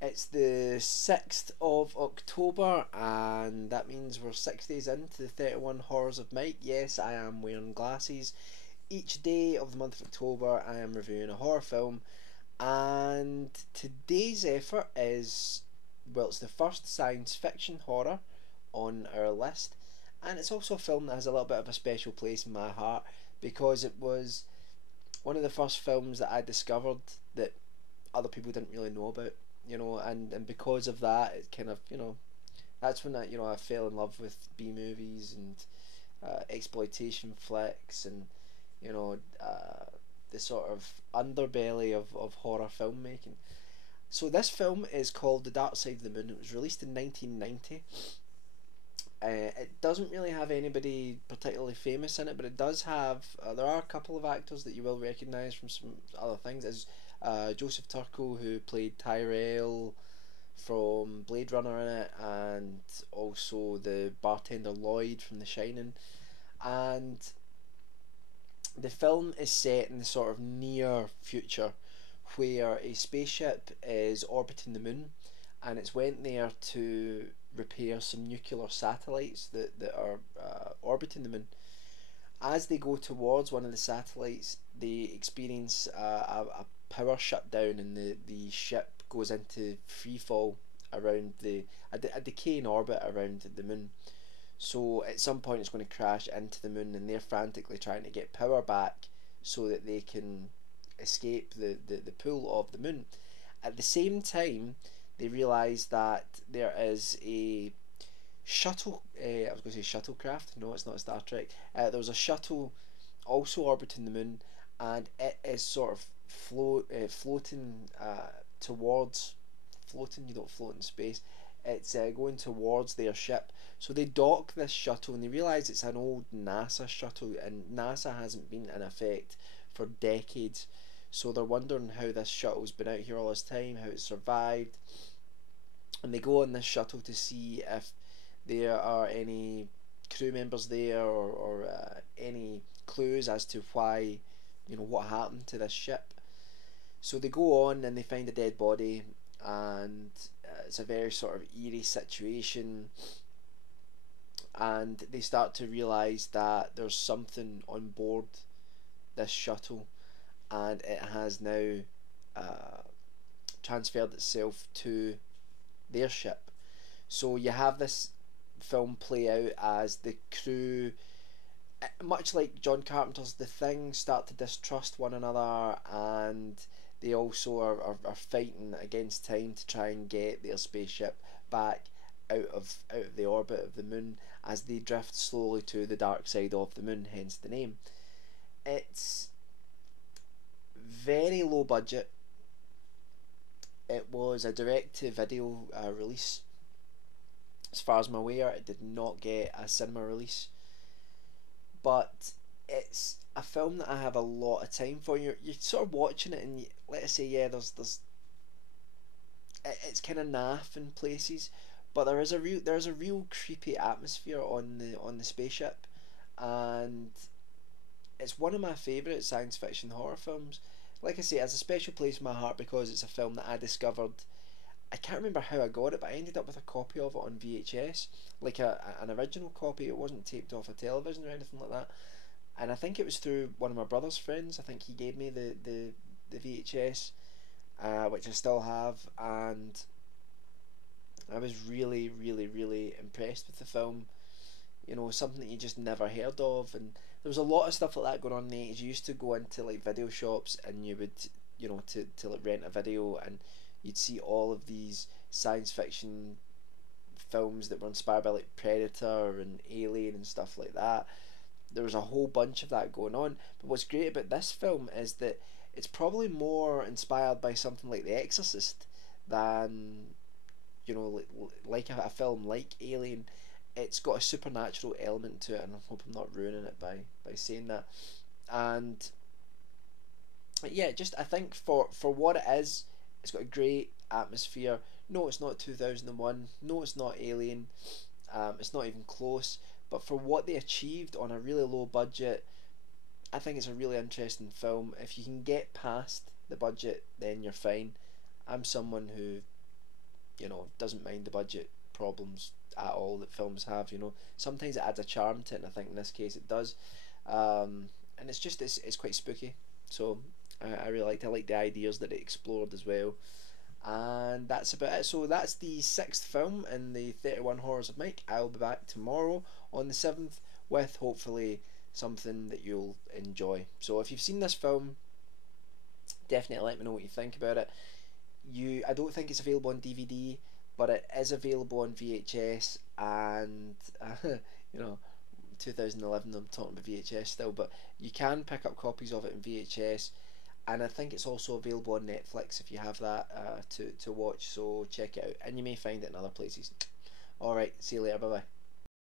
It's the 6th of October, and that means we're 6 days into the 31 Horrors of Mike. Yes, I am wearing glasses. Each day of the month of October, I am reviewing a horror film, and today's effort is, well, it's the first science fiction horror on our list, and it's also a film that has a little bit of a special place in my heart because it was one of the first films that I discovered that other people didn't really know about, and because of that, it kind of, that's when I fell in love with B movies and exploitation flicks and the sort of underbelly of horror filmmaking. So this film is called The Dark Side of the Moon. It was released in 1990. It doesn't really have anybody particularly famous in it, but it does have. There are a couple of actors that you will recognise from some other things. As Joseph Turco, who played Tyrell from Blade Runner in it, and also the bartender Lloyd from The Shining. And the film is set in the sort of near future where a spaceship is orbiting the moon, and it's went there to repair some nuclear satellites that are orbiting the moon. As they go towards one of the satellites, they experience a power shutdown, and the ship goes into free fall around a decaying orbit around the moon. So at some point it's going to crash into the moon, and they're frantically trying to get power back so that they can escape the pull of the moon. At the same time, they realise that there is a shuttle. I was going to say shuttlecraft. No, it's not Star Trek. There was a shuttle also orbiting the moon, and it is sort of floating towards. Floating. You don't float in space. It's going towards their ship. So they dock this shuttle, and they realise it's an old NASA shuttle, and NASA hasn't been in effect for decades. So they're wondering how this shuttle's been out here all this time, how it survived. And they go on this shuttle to see if there are any crew members there, or any clues as to why, what happened to this ship. So they go on and they find a dead body, and it's a very sort of eerie situation, and they start to realise that there's something on board this shuttle, and it has now uh, transferred itself to their ship. So you have this film play out as the crew, much like John Carpenter's The Thing, start to distrust one another, and they also are fighting against time to try and get their spaceship back out of the orbit of the moon as they drift slowly to the dark side of the moon, hence the name. It's very low budget. It was a direct to video release. As far as I'm aware, it did not get a cinema release, but it's a film that I have a lot of time for. You're sort of watching it, and let's say, yeah, there's it's kind of naff in places, but there's a real creepy atmosphere on the spaceship, and it's one of my favourite science fiction horror films. Like I say, it has a special place in my heart because it's a film that I discovered. I can't remember how I got it, but I ended up with a copy of it on VHS, like an original copy. It wasn't taped off a television or anything like that. And I think it was through one of my brother's friends. I think he gave me the VHS, which I still have, and I was really, really, really impressed with the film. Something that you just never heard of, and there was a lot of stuff like that going on in the 80s. You used to go into like video shops, and you would, to like rent a video, and you'd see all of these science fiction films that were inspired by like Predator and Alien and stuff like that. There was a whole bunch of that going on. But what's great about this film is that it's probably more inspired by something like The Exorcist than, like a film like Alien. It's got a supernatural element to it, and I hope I'm not ruining it by saying that. And yeah, just I think for what it is, it's got a great atmosphere. No, it's not 2001. No, it's not Alien. It's not even close. But for what they achieved on a really low budget, I think it's a really interesting film. If you can get past the budget, then you're fine. I'm someone who doesn't mind the budget problems at all that films have. Sometimes it adds a charm to it, and I think in this case it does. And it's quite spooky. So I really liked. I like the ideas that it explored as well. And that's about it. So that's the sixth film in the 31 Horrors of Mike. I'll be back tomorrow on the 7th with hopefully something that you'll enjoy. So if you've seen this film, definitely let me know what you think about it. I don't think it's available on DVD, but it is available on VHS, and 2011. I'm talking about VHS still, but you can pick up copies of it in VHS, and I think it's also available on Netflix if you have that to watch. So check it out, and you may find it in other places. All right, see you later. Bye bye.